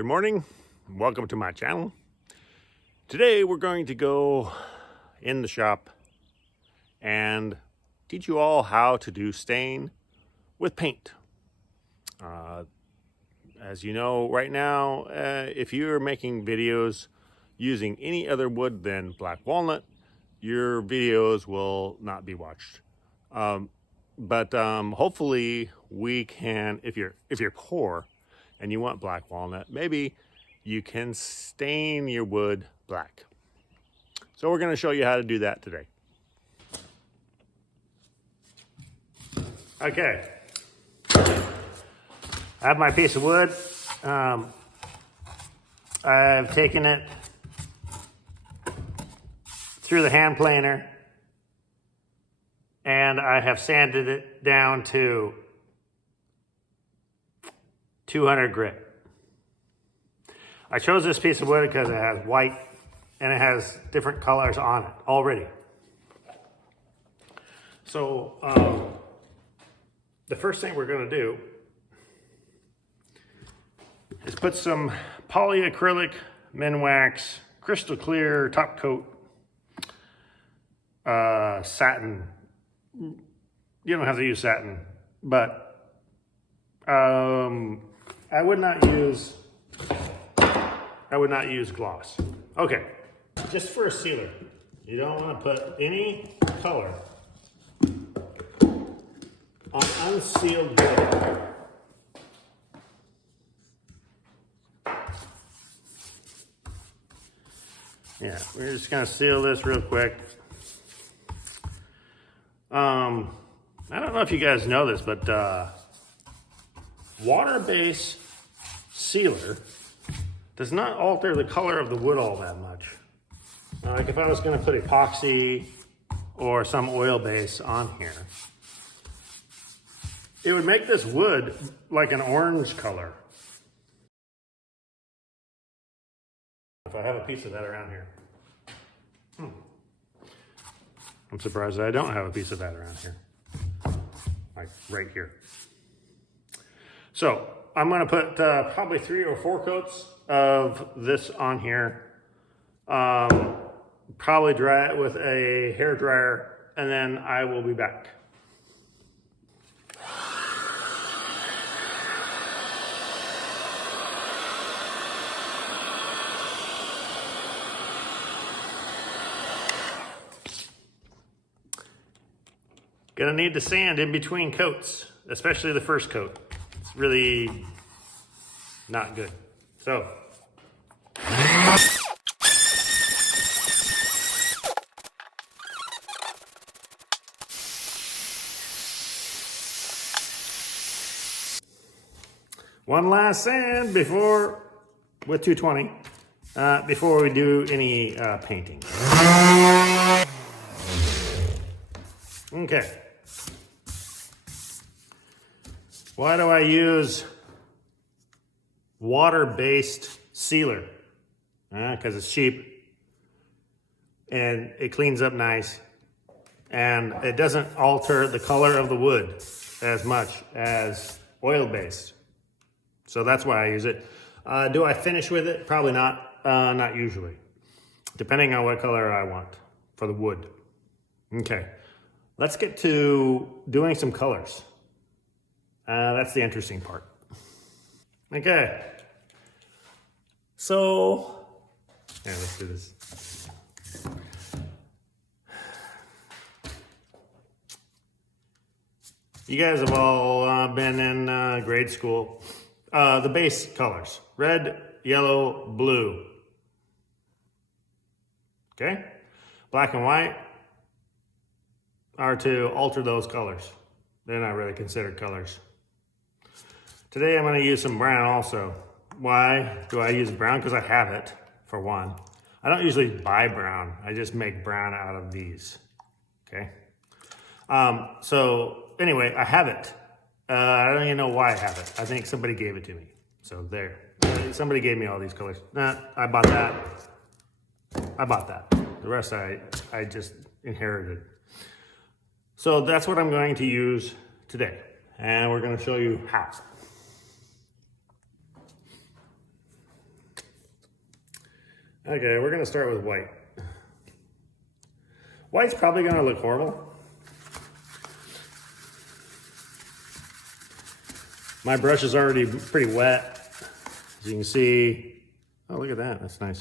Good morning, welcome to my channel. Today we're going to go in the shop and teach you all how to do stain with paint. As you know right now, if you're making videos using any other wood than black walnut, your videos will not be watched. But hopefully we can, if you're poor and you want black walnut, maybe you can stain your wood black. So we're going to show you how to do that today. Okay, I have my piece of wood. I've taken it through the hand planer and I have sanded it down to 200 grit. I chose this piece of wood because it has white and it has different colors on it already. So the first thing we're going to do is put some polyacrylic Minwax crystal clear top coat satin. You don't have to use satin, but I would not use gloss. Okay, just for a sealer. You don't want to put any color on unsealed wood. Yeah, we're just gonna seal this real quick. I don't know if you guys know this, but water-based sealer does not alter the color of the wood all that much. Like if I was gonna put epoxy or some oil base on here, it would make this wood like an orange color. If I have a piece of that around here. I'm surprised that I don't have a piece of that around here. Like right here. So I'm gonna put probably 3 or 4 coats of this on here. Probably dry it with a hair dryer and then I will be back. Gonna need to sand in between coats, especially the first coat. It's really not good. So. One last sand with 220, before we do any painting. Okay. Why do I use water-based sealer? Because it's cheap and it cleans up nice and it doesn't alter the color of the wood as much as oil-based. So that's why I use it. Do I finish with it? Probably not, not usually, depending on what color I want for the wood. Okay, let's get to doing some colors. That's the interesting part. Okay, so, yeah, let's do this. You guys have all been in grade school. The base colors, red, yellow, blue. Okay, black and white are to alter those colors. They're not really considered colors. Today I'm going to use some brown also. Why do I use brown? Because I have it, for one. I don't usually buy brown. I just make brown out of these. Okay. So anyway, I have it. I don't even know why I have it. I think somebody gave it to me. So there. Somebody gave me all these colors. I bought that. I bought that. The rest I just inherited. So that's what I'm going to use today. And we're going to show you how. Okay, we're gonna start with white. White's probably gonna look horrible. My brush is already pretty wet, as you can see. Oh, look at that, that's nice.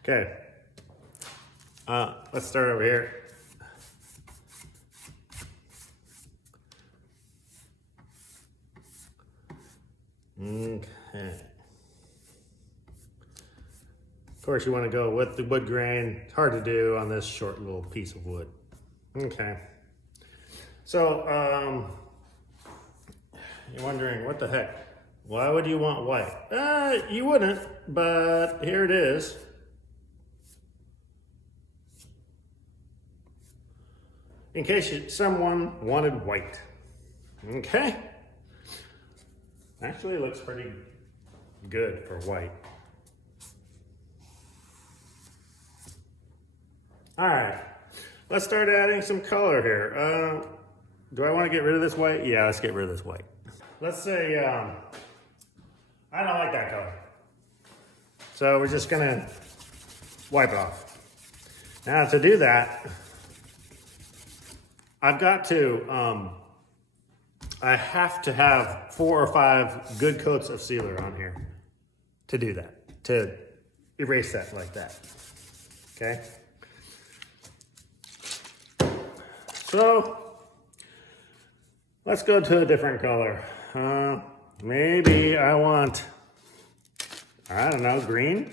Okay, let's start over here. Okay. Of course, you want to go with the wood grain. It's hard to do on this short little piece of wood. Okay. So, you're wondering, what the heck? Why would you want white? You wouldn't, but here it is. In case someone wanted white. Okay. Actually, it looks pretty good for white. All right, let's start adding some color here. Do I want to get rid of this white? Yeah, let's get rid of this white. Let's say, I don't like that color. So we're just gonna wipe it off. Now to do that, I've got to, I have to have 4 or 5 good coats of sealer on here to do that, to erase that like that, okay? So, let's go to a different color. Maybe I want, I don't know, green?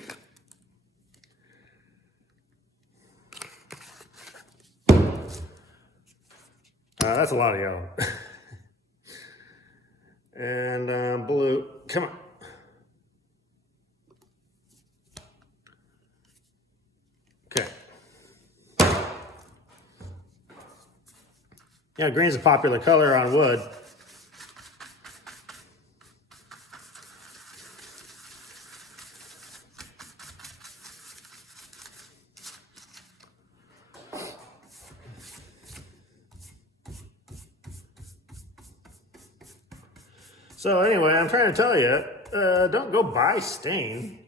That's a lot of yellow. And blue, come on. Okay. Yeah, green's a popular color on wood. So anyway, I'm trying to tell you, don't go buy stain.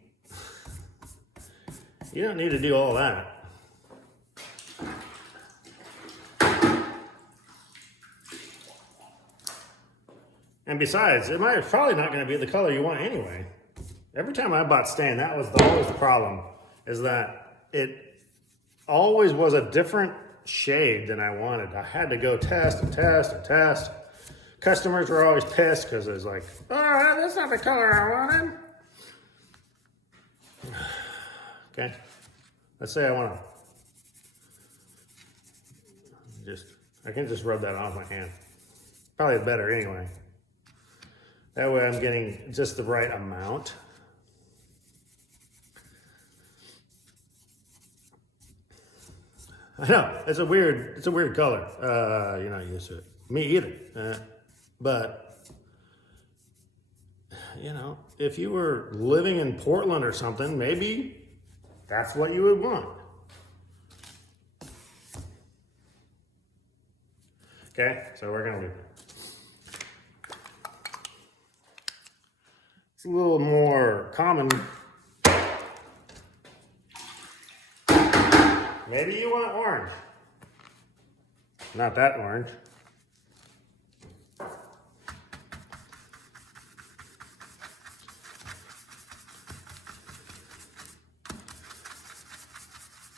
You don't need to do all that. And besides, it's probably not going to be the color you want anyway. Every time I bought stain, that was always the problem, is that it always was a different shade than I wanted. I had to go test and test and test. Customers were always pissed because it was like, oh, that's not the color I wanted. Okay, let's say I want to I can just rub that off my hand. Probably better anyway. That way I'm getting just the right amount. I know, it's a weird color. You're not used to it. Me either. But, you know, if you were living in Portland or something, maybe that's what you would want. Okay, so we're gonna leave it. It's a little more common. Maybe you want orange. Not that orange.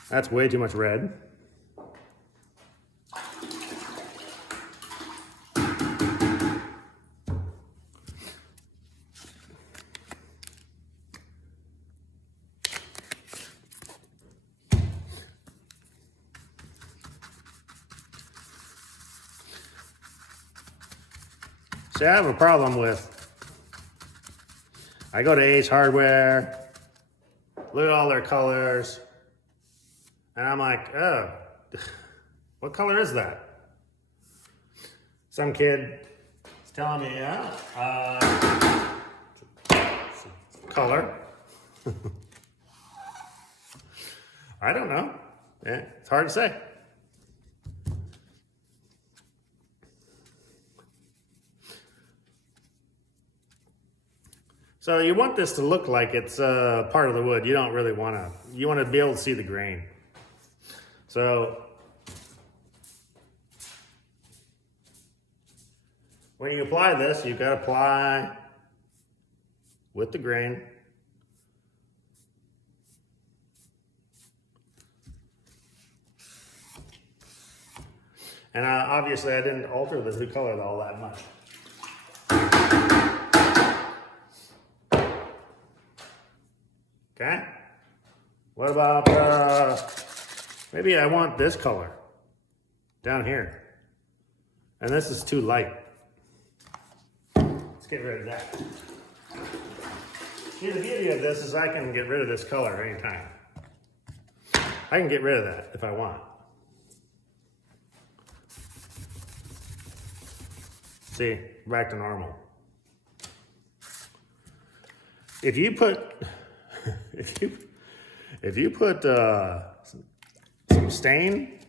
That's way too much red. See, I have a problem with, I go to Ace Hardware, look at all their colors, and I'm like, oh, what color is that? Some kid is telling me, color. I don't know. Yeah, it's hard to say. So you want this to look like it's part of the wood. You don't really want to, you want to be able to see the grain. So when you apply this, you've got to apply with the grain. And obviously I didn't alter the color all that much. Okay, what about, maybe I want this color down here. And this is too light. Let's get rid of that. See, the beauty of this is I can get rid of this color anytime. I can get rid of that if I want. See, back to normal. If you put if you put some stain,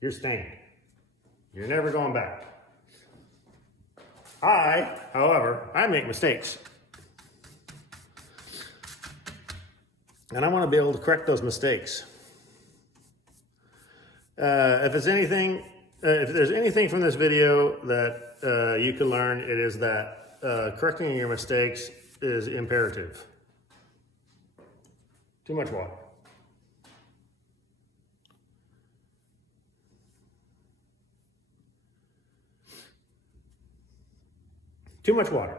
you're stained. You're never going back. However, I make mistakes. And I want to be able to correct those mistakes. If there's anything from this video that you can learn, it is that correcting your mistakes is imperative. Too much water. Too much water.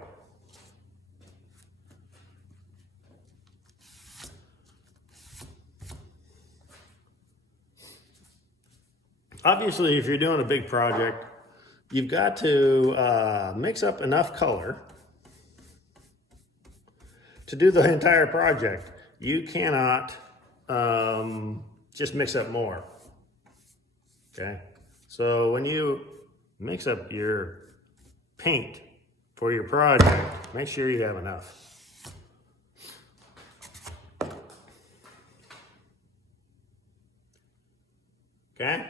Obviously, if you're doing a big project, you've got to mix up enough color to do the entire project. You cannot just mix up more. Okay? So when you mix up your paint for your project, make sure you have enough. Okay?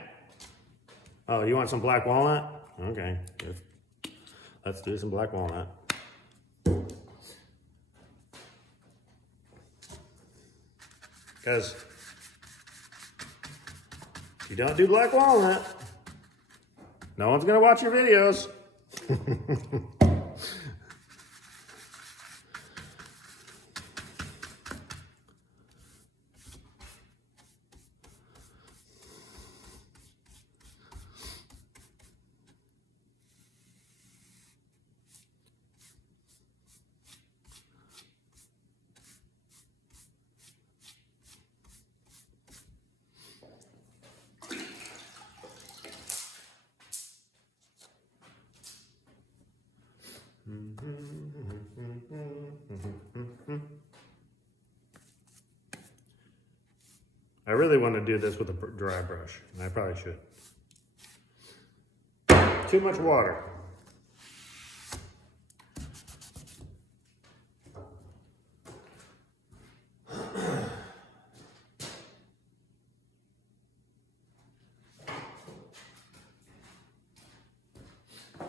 Oh, you want some black walnut? Okay, good. Let's do some black walnut. Because if you don't do black walnut, no one's gonna watch your videos. I really want to do this with a dry brush, and I probably should. Too much water.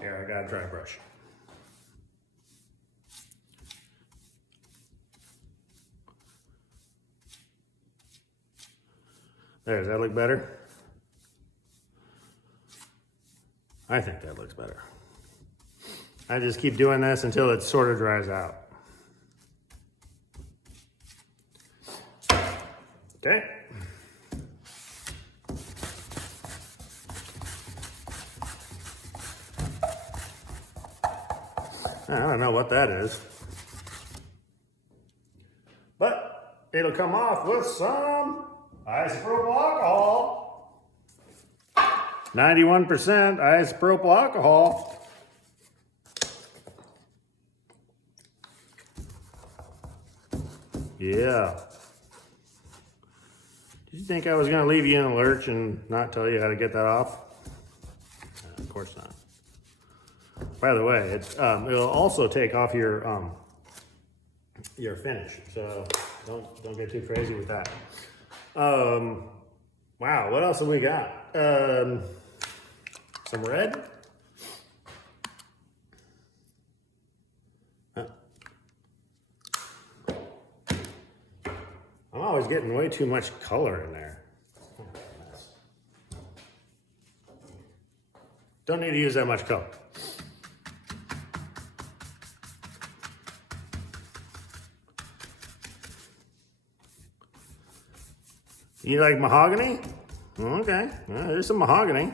Here, I got a dry brush. There, does that look better? I think that looks better. I just keep doing this until it sort of dries out. Okay. I don't know what that is, but it'll come off with some isopropyl alcohol. 91% isopropyl alcohol. Yeah. Did you think I was going to leave you in a lurch and not tell you how to get that off? Of course not. By the way, it'll also take off your finish, so don't get too crazy with that. Wow, what else have we got? Some red. always getting way too much color in there. Don't need to use that much color. You like mahogany? Okay, well, there's some mahogany.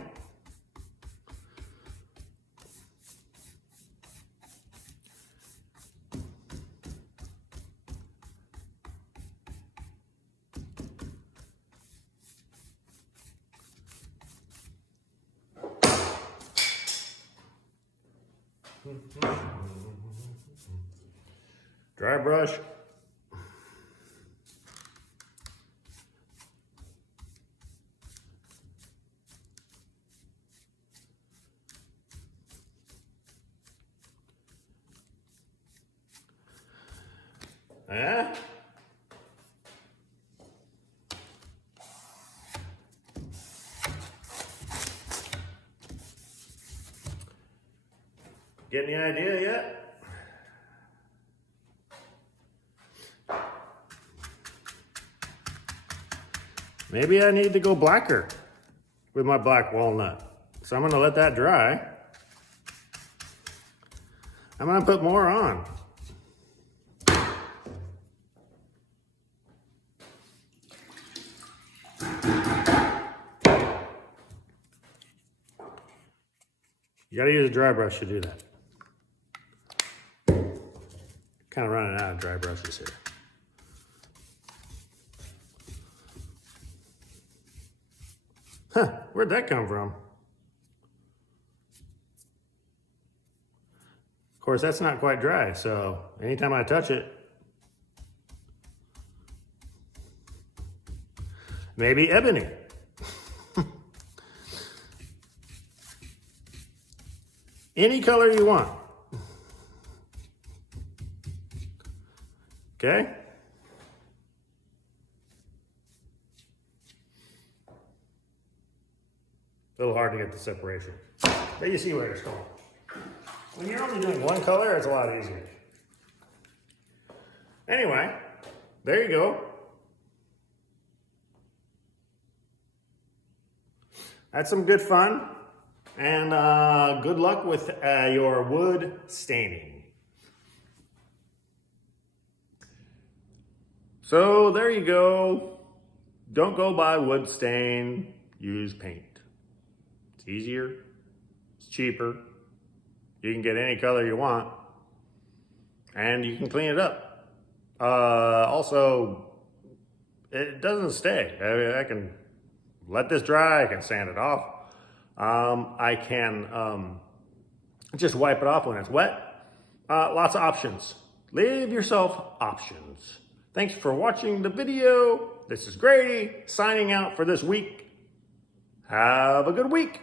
Dry brush. Yeah. Get any idea yet? Maybe I need to go blacker with my black walnut. So I'm gonna let that dry. I'm gonna put more on. You gotta use a dry brush to do that. Kind of running out of dry brushes here. Huh, where'd that come from? Of course, that's not quite dry, so anytime I touch it, maybe ebony. Any color you want. Okay? A little hard to get the separation, but you see where it's going. When you're only doing one color, it's a lot easier. Anyway, there you go. That's some good fun, and good luck with your wood staining. So there you go. Don't go buy wood stain, use paint. It's easier, it's cheaper. You can get any color you want, and you can clean it up. Also, it doesn't stay. I can let this dry, I can sand it off. I can just wipe it off when it's wet. Lots of options. Leave yourself options. Thanks for watching the video. This is Grady signing out for this week. Have a good week.